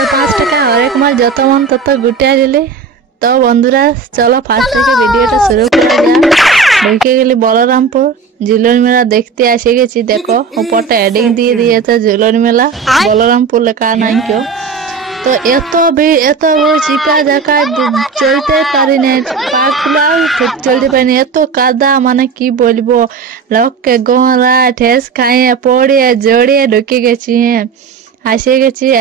তো 5 টাকা আর এক মাস যত মন তত গুটিয়ে দিলি। তো বন্ধুরা চলো ফার্স্ট থেকে ভিডিওটা শুরু করা যাক। ঢুকে গেলি বলরামপুর ঝুলন মেলা দেখতে এসে গেছি। দেখো উপরটা হেডিং দিয়ে দিয়েছে ঝুলন মেলা বলরামপুর লেখা নাই কেউ। তো এত বড় চিপা জায়গায় চলতে পারি না, পাগুলা চলতে পারিনি, এত কাদা মানে কি বলবো। লোককে গোড়া ঠেস খাইয়ে পড়িয়ে জড়িয়ে ঢুকে গেছি।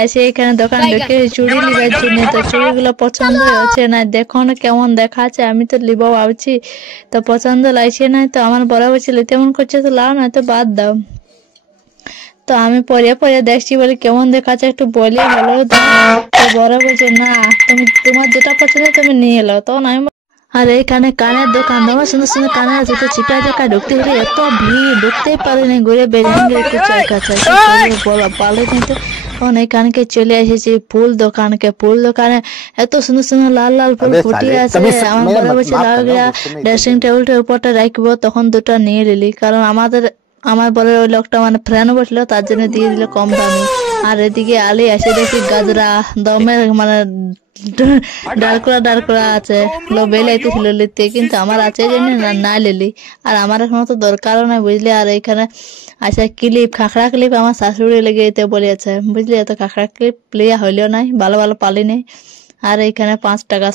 এসে এখানে দোকান ঢুকে চুড়ি লিবার জন্য। তো চুড়িগুলো পছন্দ হচ্ছে না, দেখো না কেমন দেখাচ্ছে, আমি তো লিব ভাবছি তো পছন্দ লাগছে না। তো আমার বড় বলছিল তেমন করছে তো লাও না, তো বাদ দাও। তো আমি পরে দেখছি বলে কেমন দেখাচ্ছে একটু বলে হলো। তো বড় বলছে না তুমি তোমার যেটা পছন্দ তুমি নিয়ে এলো। তখন আমি আর এইখানে কানের দোকান তোমার সুন্দর সুন্দর কানের আছে। তো চিপা জায়গা ঢুকতে হলে এত ভিড় ঢুকতেই পারিনি, ঘুরে বেরিয়ে একটু চাইকাছে পালিনি। তো তখন এইখানকে চলে এসেছি ফুল দোকানে এত সুন্দর সুন্দর লাল লাল ফুল ফুটিয়ে আছে। আমার বড় বলছে লাউগিরা ড্রেসিং টেবিলটার উপরটা রাখবো, তখন দুটো নিয়ে নিলি। কারণ আমার বড় ওই লোকটা মানে ফ্রেন্ড বসলো তার জন্য দিয়ে দিল কম দামি। আর এদিকে আলি এসে দেখি গাজরা দমের মানে ডারকোড়া আছে। বেলাইতেছিল লিখতে, কিন্তু আমার আছে জানি না লিলি। আর আমার এখন তো দরকারও নাই বুঝলি। আর এইখানে আচ্ছা খাখড়া ক্লিপ আমার শাশুড়ি লেগে যেতে বলেছে বুঝলি। এত খাখড়া ক্লিপ লিয়া হইলেও নাই, ভালো ভালো পালি নেই। আর এইখানে 5 টাকা